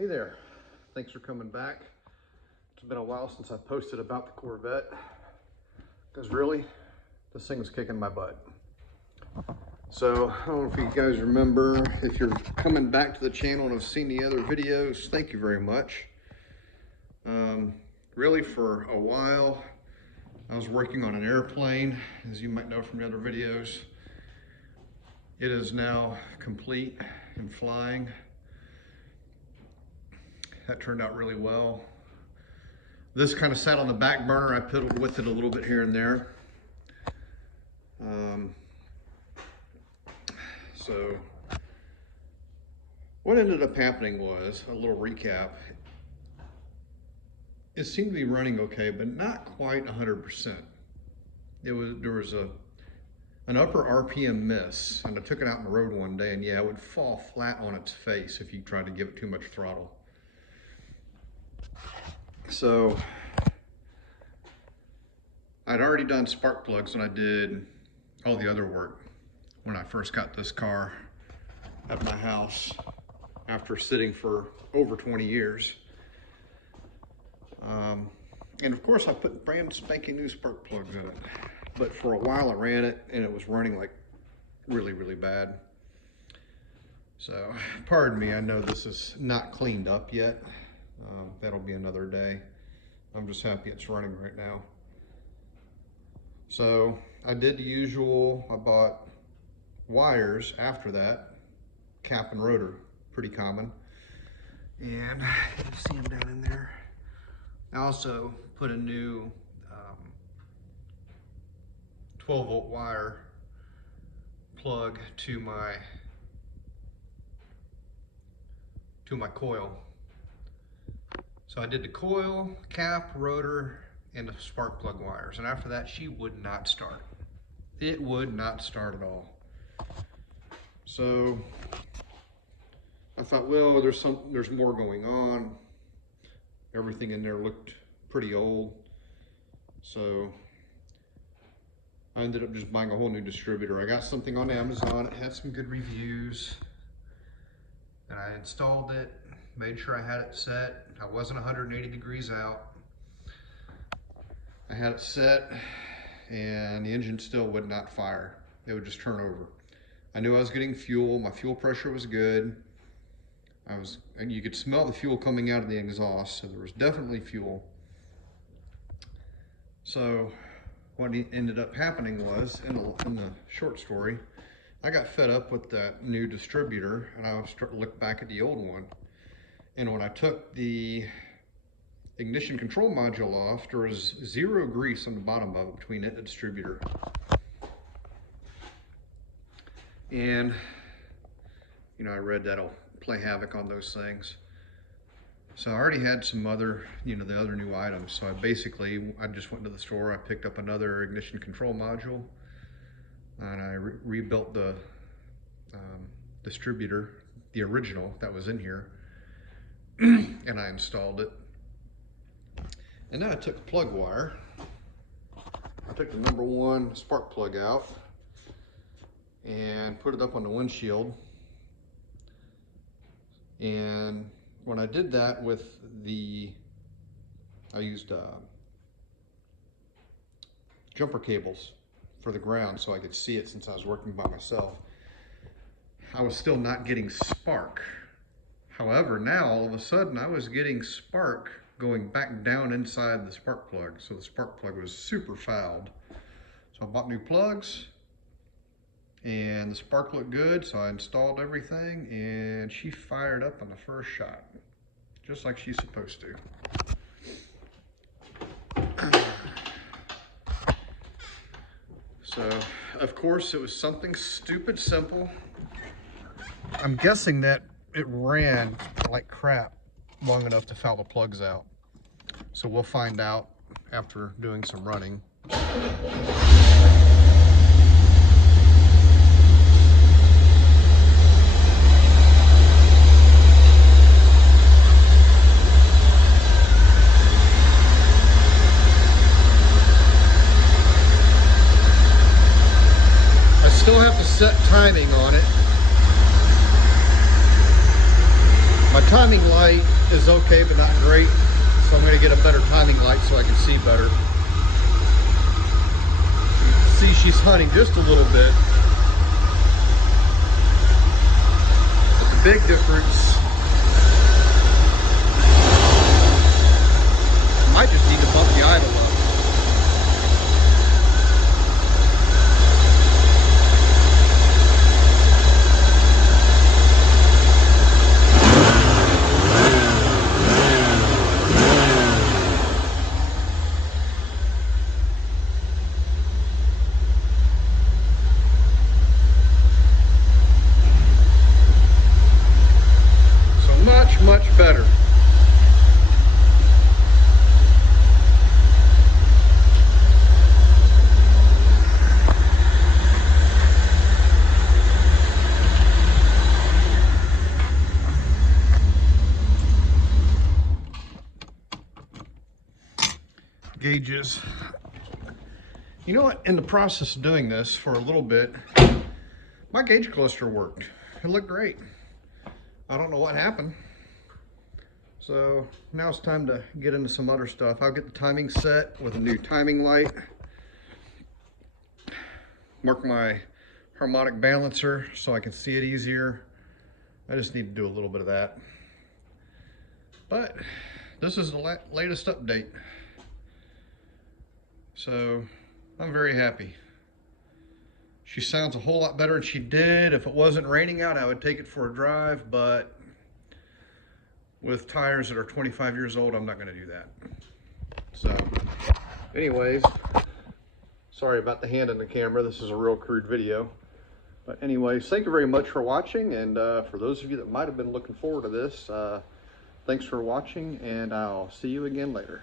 Hey there, thanks for coming back. It's been a while since I posted about the Corvette, because really, this thing was kicking my butt. So, I don't know if you guys remember, if you're coming back to the channel and have seen the other videos, thank you very much. Really for a while, I was working on an airplane, as you might know from the other videos. It is now complete and flying. That turned out really well. This kind of sat on the back burner. I piddled with it a little bit here and there. So what ended up happening was, a little recap, it seemed to be running okay, but not quite 100%. There was an upper RPM miss, and I took it out on the road one day, and yeah, it would fall flat on its face if you tried to give it too much throttle. So I'd already done spark plugs when I did all the other work when I first got this car at my house after sitting for over 20 years. And of course I put brand spanking new spark plugs in it, but for a while I ran it and it was running like really, really bad. So pardon me, I know this is not cleaned up yet. That'll be another day. I'm just happy it's running right now. So I did the usual. I bought wires after that, cap and rotor, pretty common. And you can see them down in there. I also put a new 12-volt wire plug to my coil. So I did the coil, cap, rotor, and the spark plug wires. And after that, she would not start. It would not start at all. So I thought, well, there's more going on. Everything in there looked pretty old. So I ended up just buying a whole new distributor. I got something on Amazon. It had some good reviews. And I installed it, made sure I had it set. I wasn't 180 degrees out. I had it set and the engine still would not fire. It would just turn over. I knew I was getting fuel. My fuel pressure was good. And you could smell the fuel coming out of the exhaust, so there was definitely fuel. So what ended up happening was, in the short story, I got fed up with that new distributor and I was starting to look back at the old one. And when I took the ignition control module off, there was zero grease on the bottom of it between it and the distributor. And, you know, I read that'll play havoc on those things. So I already had some other, the other new items. So I just went to the store, I picked up another ignition control module, and I rebuilt the distributor, the original that was in here, and I installed it. And then I took the plug wire. I took the #1 spark plug out and put it up on the windshield. And when I did that I used jumper cables for the ground so I could see it since I was working by myself. I was still not getting spark. However, now all of a sudden I was getting spark going back down inside the spark plug. So the spark plug was super fouled. So I bought new plugs and the spark looked good. So I installed everything and she fired up on the first shot, just like she's supposed to. So of course it was something stupid simple. I'm guessing that it ran like crap long enough to foul the plugs out. So we'll find out after doing some running. I still have to set timing on it. My My timing light is okay, but not great. So I'm going to get a better timing light so I can see better. You can see she's hunting just a little bit. But the big difference, I might just need to bump the idle up. Much better. Gauges. You know what? In the process of doing this for a little bit, my gauge cluster worked. It looked great. I don't know what happened. So now it's time to get into some other stuff. I'll get the timing set with a new timing light. Work my harmonic balancer so I can see it easier. I just need to do a little bit of that. But this is the latest update. So I'm very happy. She sounds a whole lot better than she did. If it wasn't raining out, I would take it for a drive, but with tires that are 25 years old, I'm not going to do that. So anyways, sorry about the hand in the camera. This is a real crude video. But anyways, thank you very much for watching. And for those of you that might have been looking forward to this, thanks for watching, and I'll see you again later.